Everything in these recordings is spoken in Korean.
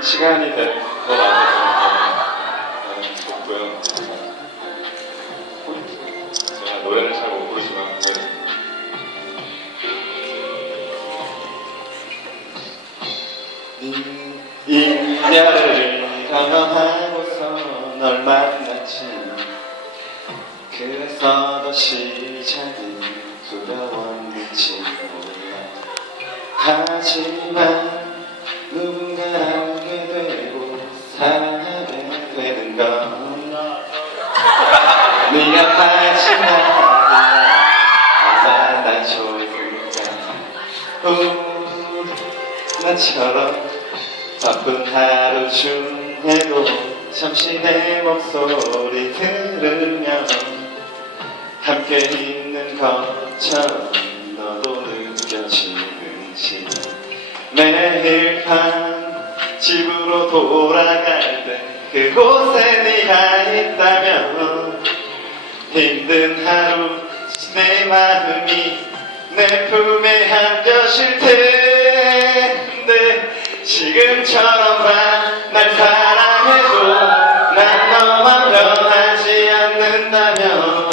시간이 된것 같아서 너무 좋고요. 제가 노래를 잘 못 부르지만 네. 인야를 감망하고서 널 만났지 그래서 더 시작이 두려웠는지 하지만 누군가를 알게 되고 사랑하게 되는 건 네가 하지 말이야 항상 날 좋으니까? 우 나처럼 바쁜 하루 중에도 잠시 내 목소리 들으면 함께 있는 것처럼 매일 밤 집으로 돌아갈 때 그곳에 네가 있다면 힘든 하루 내 마음이 내 품에 안겨질 텐데 지금처럼 날 사랑해도 난 너만 변하지 않는다면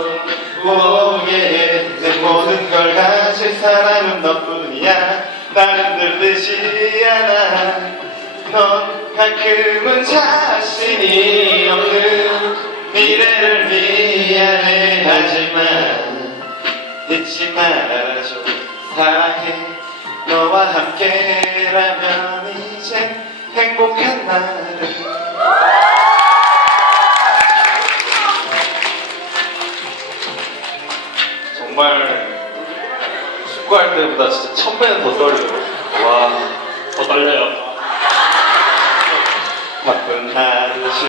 오예 내 모든 걸 가질 사람은 너뿐이야. 나는 들리지 않아. 넌 가끔은 자신이 없는 미래를 미안해 하지만 잊지 말아줘. 사랑해. 너와 함께라면 이제 행복한 날을 정말 축구할 때보다 진짜 천 배는 더 떨리더라고요 와 더 떨려요. 바쁜 하루